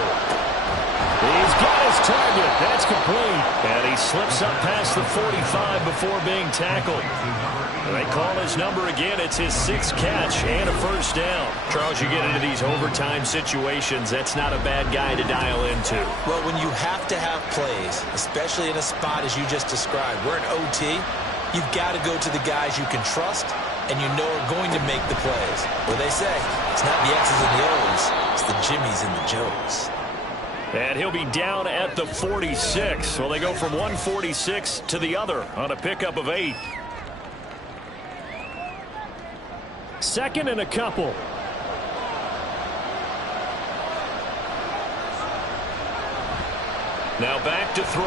He's got his target. That's complete. And he slips up past the 45 before being tackled. They call his number again. It's his 6th catch and a first down. Charles, you get into these overtime situations, that's not a bad guy to dial into. Well, when you have to have plays, especially in a spot as you just described, we're in OT, you've got to go to the guys you can trust and you know are going to make the plays. Where they say, it's not the X's and the O's, it's the Jimmies and the Joes. And he'll be down at the 46. Well, they go from 146 to the other on a pickup of 8. 2nd and a couple. Now back to throw.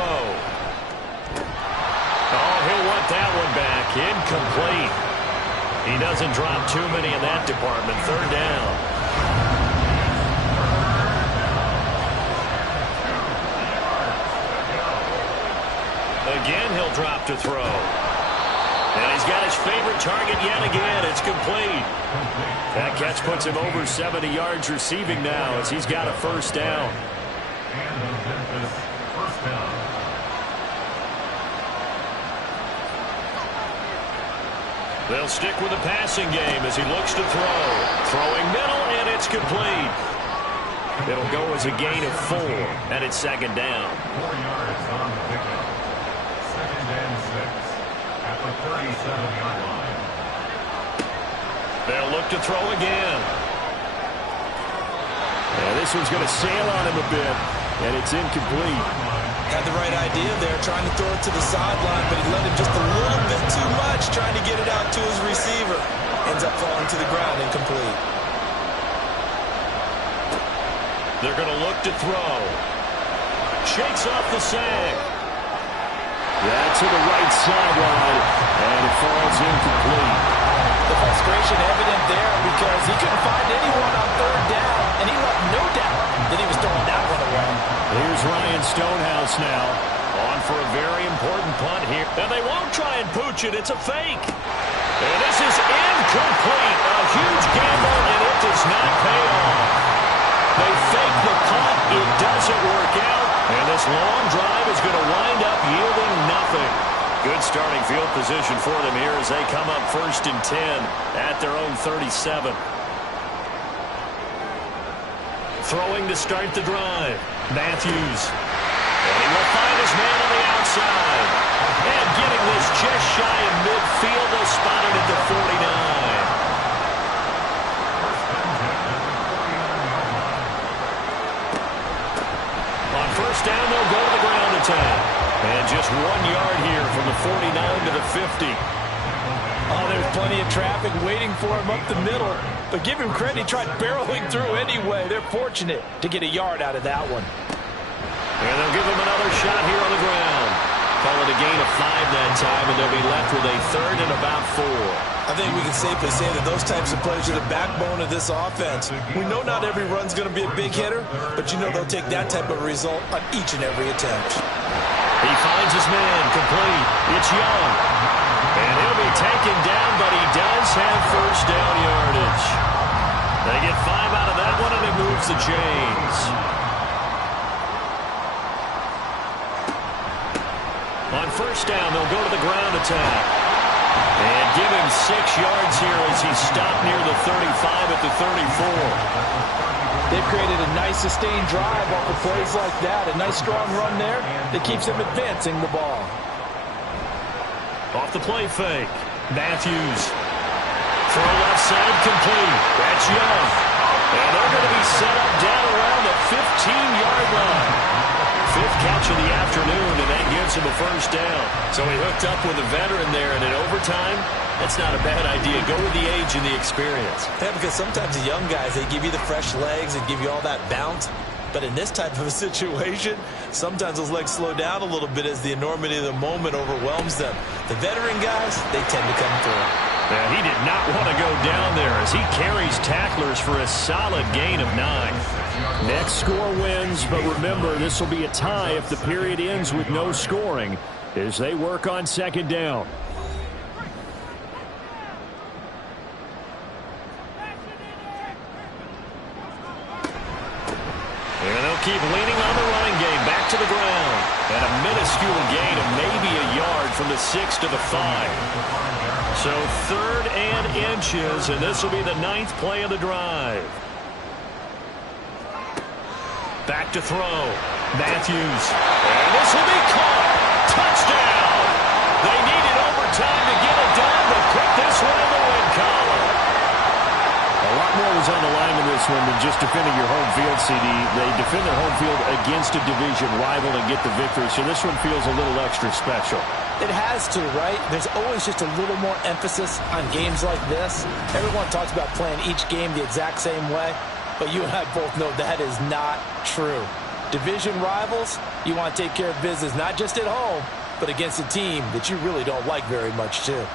Oh, he'll want that one back. Incomplete. He doesn't drop too many in that department. 3rd down. Again, he'll drop to throw. And he's got his favorite target yet again. It's complete. That catch puts him over 70 yards receiving now as he's got a first down. And the Memphis first down. They'll stick with the passing game as he looks to throw. Throwing middle, and it's complete. It'll go as a gain of 4, and it's 2nd down. 4 yards on the pickup. 2nd and 6 at the 37-yard line. They'll look to throw again. And this one's going to sail on him a bit, and it's incomplete. Had the right idea there, trying to throw it to the sideline, but he let him just a little bit too much, trying to get it out to his receiver. Ends up falling to the ground, incomplete. They're going to look to throw. Shakes off the sack. That's to the right sideline, and it falls incomplete. The frustration evident there because he couldn't find anyone on 3rd down, and he left no doubt that he was throwing that one away. Here's Ryan Stonehouse now, on for a very important punt here. And they won't try and pooch it. It's a fake. And this is incomplete. A huge gamble, and it does not pay off. They fake the punt. It doesn't work out. And this long drive is going to wind up yielding nothing. Good starting field position for them here as they come up 1st and 10 at their own 37. Throwing to start the drive. Matthews. And he will find his man on the outside. And getting this just shy of midfield. They'll spot it at the 49. On 1st down, they'll go to the ground attack. And just 1 yard here from the 49 to the 50. Oh, there's plenty of traffic waiting for him up the middle. But give him credit, he tried barreling through anyway. They're fortunate to get a yard out of that one. And they'll give him another shot here on the ground. Call it a gain of 5 that time, and they'll be left with a 3rd and about 4. I think we can safely say that those types of plays are the backbone of this offense. We know not every run's going to be a big hitter, but you know they'll take that type of result on each and every attempt. He finds his man, complete. It's Young. And he'll be taken down, but he does have first down yardage. They get 5 out of that one, and it moves the chains. On first down, they'll go to the ground attack. And give him 6 yards here as he stopped near the 35 at the 34. They've created a nice sustained drive off of plays like that. A nice strong run there that keeps them advancing the ball. Off the play fake. Matthews. Throw left side complete. That's Young. And they're going to be set up down around the 15-yard line. 5th catch of the afternoon, and that gives him a first down. So he hooked up with a veteran there, and in overtime, that's not a bad idea. Go with the age and the experience. Yeah, because sometimes the young guys, they give you the fresh legs and give you all that bounce. But in this type of a situation, sometimes those legs slow down a little bit as the enormity of the moment overwhelms them. The veteran guys, they tend to come through. Now, he did not want to go down there as he carries tacklers for a solid gain of 9. Next score wins, but remember, this will be a tie if the period ends with no scoring as they work on second down. And they'll keep leaning on the running game back to the ground. And a minuscule gain of maybe a yard from the 6 to the 5. So 3rd and inches, and this will be the 9th play of the drive. Back to throw. Matthews. And this will be caught. Touchdown. They needed overtime to get it done, but put this one in the win column. A lot more was on the line in this one than just defending your home field, CD. They defend their home field against a division rival and get the victory, so this one feels a little extra special. It has to, right? There's always just a little more emphasis on games like this. Everyone talks about playing each game the exact same way, but you and I both know that is not true. Division rivals, you want to take care of business not just at home, but against a team that you really don't like very much, too.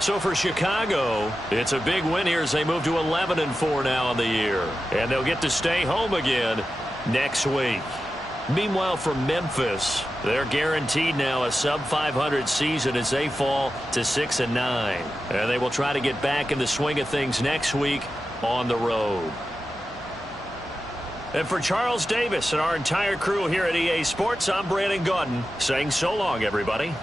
So for Chicago, it's a big win here as they move to 11-4 now in the year. And they'll get to stay home again next week. Meanwhile, for Memphis, they're guaranteed now a sub-500 season as they fall to 6-9. And they will try to get back in the swing of things next week on the road. And for Charles Davis and our entire crew here at EA Sports, I'm Brandon Gaudin saying so long, everybody.